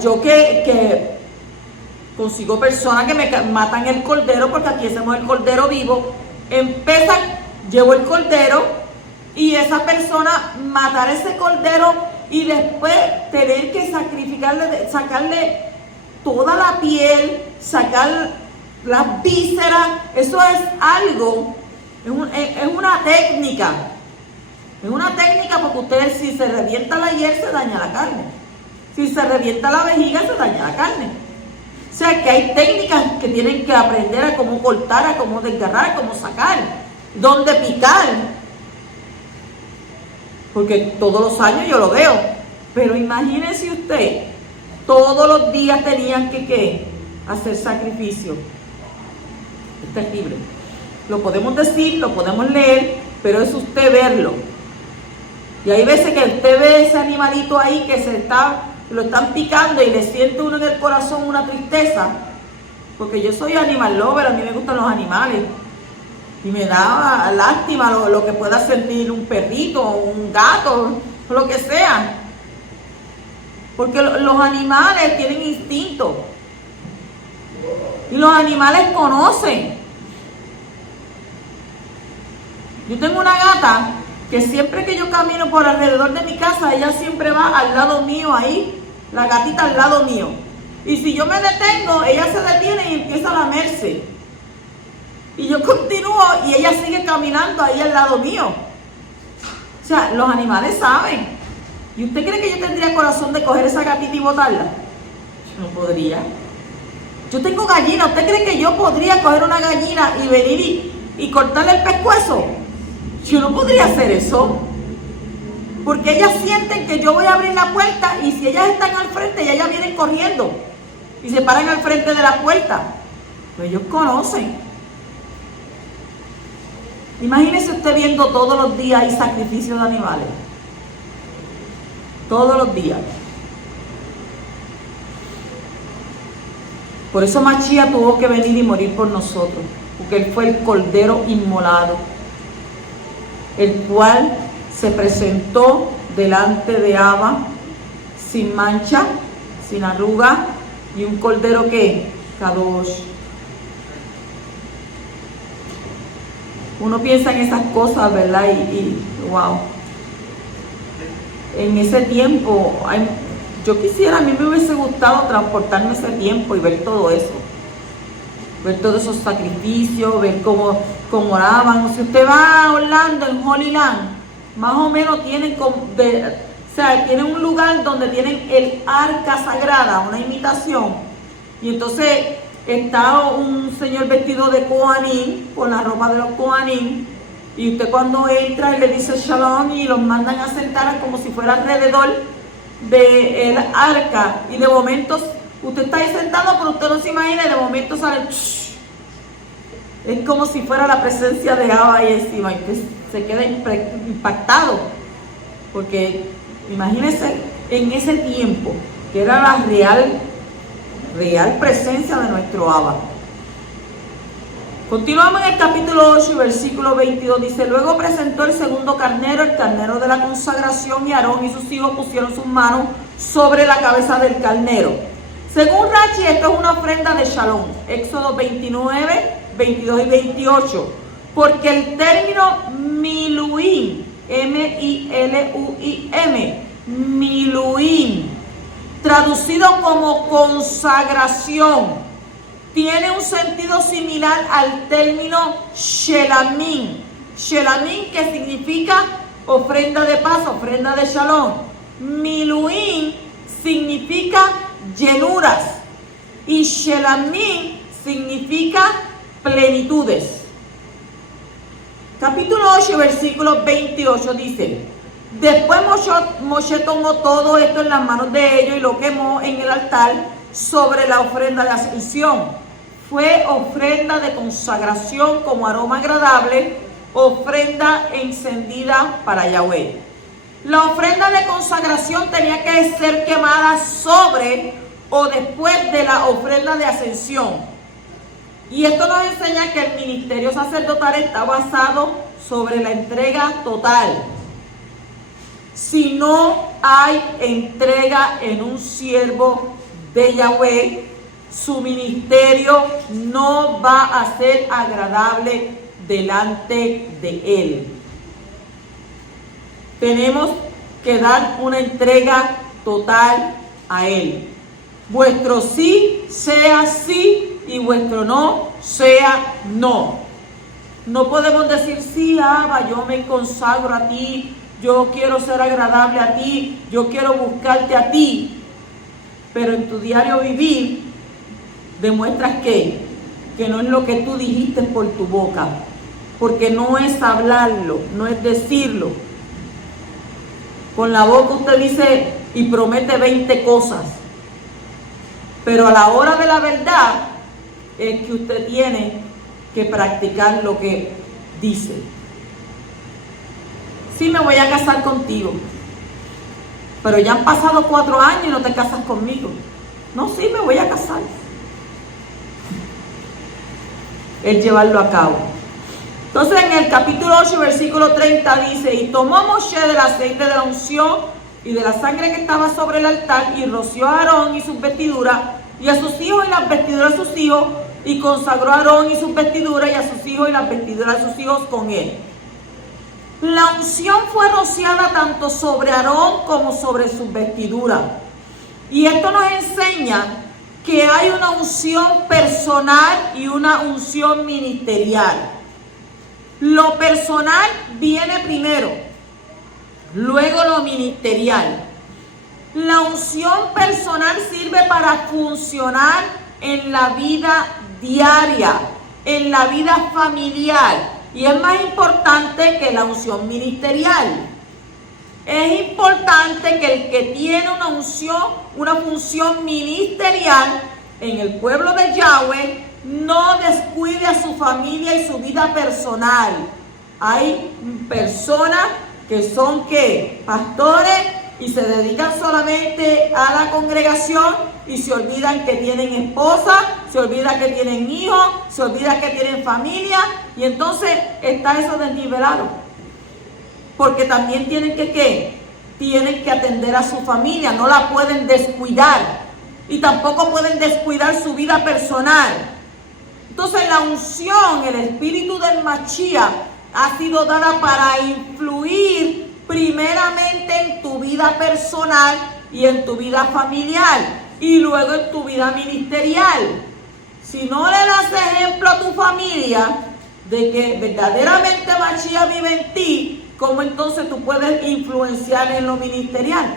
Yo que consigo personas que me matan el cordero, porque aquí hacemos el cordero vivo, llevo el cordero y esa persona matar ese cordero y después tener que sacrificarle, sacarle toda la piel, sacar las vísceras. Eso es algo, es una técnica. Es una técnica porque ustedes, si se revienta la hiel, se daña la carne. Si se revienta la vejiga, se daña la carne. O sea que hay técnicas que tienen que aprender a cómo cortar, a cómo desgarrar, a cómo sacar. dónde picar, porque todos los años yo lo veo, pero imagínese usted, todos los días tenían que ¿qué? Hacer sacrificio. Es terrible. Lo podemos decir, lo podemos leer, pero es usted verlo. Y hay veces que usted ve ese animalito ahí que lo están picando y le siente uno en el corazón una tristeza, porque yo soy animal lover, a mí me gustan los animales y me da lástima lo que pueda sentir un perrito, un gato, o lo que sea, porque los animales tienen instinto y los animales conocen. Yo tengo una gata que siempre que yo camino por alrededor de mi casa, ella siempre va al lado mío ahí, la gatita al lado mío. Y si yo me detengo, ella se detiene y empieza a lamerse. Y yo continúo y ella sigue caminando ahí al lado mío. O sea, los animales saben. ¿Y usted cree que yo tendría corazón de coger esa gatita y botarla? Yo no podría. Yo tengo gallina. ¿Usted cree que yo podría coger una gallina y venir y cortarle el pescuezo? Yo no podría hacer eso, porque ellas sienten que yo voy a abrir la puerta y si ellas están al frente, ellas vienen corriendo y se paran al frente de la puerta. Pues ellos conocen. Imagínese usted viendo todos los días hay sacrificios de animales. Todos los días. Por eso Mashiach tuvo que venir y morir por nosotros, porque Él fue el Cordero inmolado, el cual se presentó delante de Abba sin mancha, sin arruga, y un cordero que Kadosh. Uno piensa en esas cosas, ¿verdad? Y wow. En ese tiempo, yo quisiera, a mí me hubiese gustado transportarme ese tiempo y ver todo eso. Ver todos esos sacrificios, ver cómo oraban. Si usted va a Orlando, en Holy Land, más o menos tienen tienen un lugar donde tienen el arca sagrada, una imitación. Y entonces está un señor vestido de Kohanim, con la ropa de los Kohanim, y usted cuando entra y le dice Shalom y los mandan a sentar como si fuera alrededor del arca, y de momentos usted está ahí sentado, pero usted no se imagina, y de momento sale es como si fuera la presencia de Abba ahí encima, y usted se queda impactado, porque imagínese en ese tiempo que era la real presencia de nuestro Abba. Continuamos en el capítulo 8 y versículo 22, dice: luego presentó el segundo carnero, el carnero de la consagración, y Aarón y sus hijos pusieron sus manos sobre la cabeza del carnero. Según Rashi, esto es una ofrenda de Shalom, Éxodo 29, 22 y 28, porque el término Miluim, M-I-L-U-I-M, Miluim, traducido como consagración, tiene un sentido similar al término Shelamim. Shelamim, que significa ofrenda de paz, ofrenda de Shalom. Miluim significa llenuras y Shelamim significa plenitudes. Capítulo 8, versículo 28 dice: después Moshe tomó todo esto en las manos de ellos y lo quemó en el altar sobre la ofrenda de ascensión. Fue ofrenda de consagración como aroma agradable, ofrenda encendida para Yahweh. La ofrenda de consagración tenía que ser quemada sobre o después de la ofrenda de ascensión. Y esto nos enseña que el ministerio sacerdotal está basado sobre la entrega total. Si no hay entrega en un siervo de Yahweh, su ministerio no va a ser agradable delante de Él. Tenemos que dar una entrega total a Él. Vuestro sí sea sí y vuestro no sea no. No podemos decir: sí, Abba, yo me consagro a ti, yo quiero ser agradable a ti, yo quiero buscarte a ti. Pero en tu diario vivir demuestras que no es lo que tú dijiste por tu boca. porque no es hablarlo, no es decirlo. Con la boca usted dice y promete 20 cosas, pero a la hora de la verdad es que usted tiene que practicar lo que dice. Sí, me voy a casar contigo, pero ya han pasado 4 años y no te casas conmigo. No, sí, me voy a casar. Es llevarlo a cabo. Entonces en el capítulo 8, versículo 30 dice: y tomó Moshe del aceite de la unción y de la sangre que estaba sobre el altar, y roció a Aarón y sus vestiduras, y a sus hijos y las vestiduras de sus hijos, y consagró a Aarón y sus vestiduras, y a sus hijos y las vestiduras de sus hijos con él. La unción fue rociada tanto sobre Aarón como sobre sus vestiduras. Y esto nos enseña que hay una unción personal y una unción ministerial. Lo personal viene primero, luego lo ministerial. La unción personal sirve para funcionar en la vida diaria, en la vida familiar, y es más importante que la unción ministerial. Es importante que el que tiene una unción, una función ministerial en el pueblo de Yahweh, no descuide a su familia y su vida personal. Hay personas que son ¿qué? Pastores, y se dedican solamente a la congregación y se olvidan que tienen esposa, se olvidan que tienen hijos, se olvidan que tienen familia, y entonces está eso desnivelado. Porque también tienen que ¿qué? Tienen que atender a su familia, no la pueden descuidar, y tampoco pueden descuidar su vida personal. Entonces la unción, el espíritu del Mashiach, ha sido dada para influir primeramente en tu vida personal y en tu vida familiar, y luego en tu vida ministerial. Si no le das ejemplo a tu familia de que verdaderamente Mashiach vive en ti, ¿cómo entonces tú puedes influenciar en lo ministerial?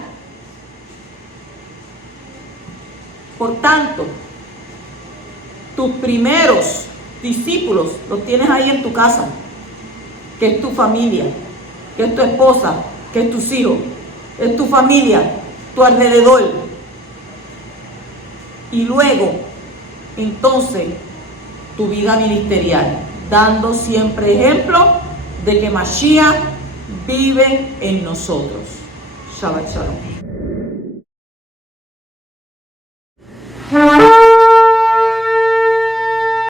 Por tanto, tus primeros discípulos los tienes ahí en tu casa, que es tu familia, que es tu esposa, que es tus hijos, es tu familia, tu alrededor. Y luego, entonces, tu vida ministerial, dando siempre ejemplo de que Mashiach vive en nosotros. Shabbat Shalom.